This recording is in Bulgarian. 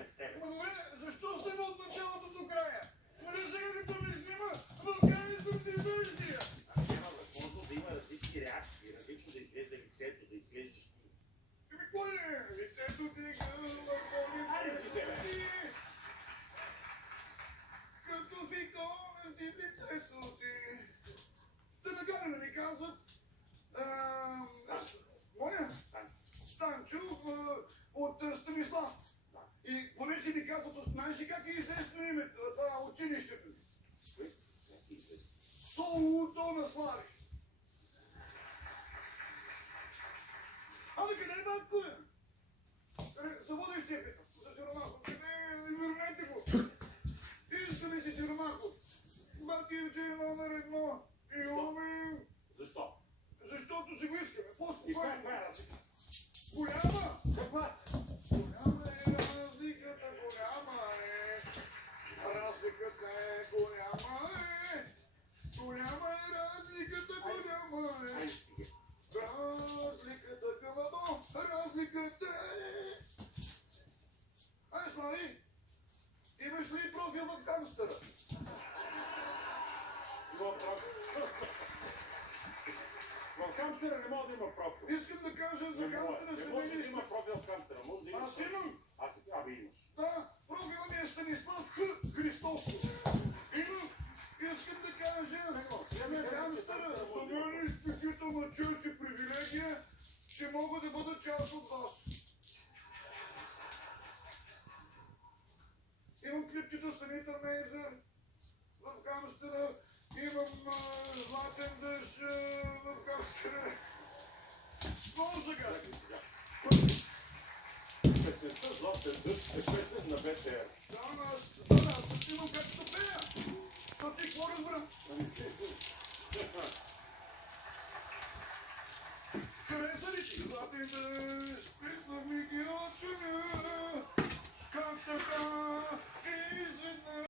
време с теб. Добре, защо сте от началото до края? Нали сега като ми снима, вулканите си завиждия? Няма възможно да има различни реакции, различно да изглежда лицето, да изглеждаш ти. Кой е? Лицето ти като си конен ти лицето ти. Те нагоре ми казват моя Станчов от Станислав. И понеже ми казват, знаеш ли как е известно името, това училището ми? Солото на Слави. Ами къде е батко? За водещия питам, за Черномахов. Къде е? Върнете го. Искаме си Черномахов. Бати учи номер 1. Имаме... Защо? Защото си го искаме. И каква е разлика? Голяма! Каква? Голяма е разликата, голяма е. Разликата е голяма е. Голяма е разликата, голяма е. Разликата, гълъбо, разликата е. Ай, Слави, имаш ли профил в хамстъра? В хамстера не може да има профил. Искам да кажа за хамстъра Не може да има профил в хамстера. Може да има. Аз имам. Абе имаш. Да, профил ми е Станислав Х. Христовски. Имам. Искам да кажа на хамстъра с мен изключителна чест и привилегия, че мога да бъда част от вас. Имам клипчета с Анита Мейзър в хамстера. Имам златен дъжд в хамстера. Много сега. Песента Златен дъжд е песен на БТР. Да, аз имам както пея. Що ти какво разбра? Хареса ли ти? Златен дъжд,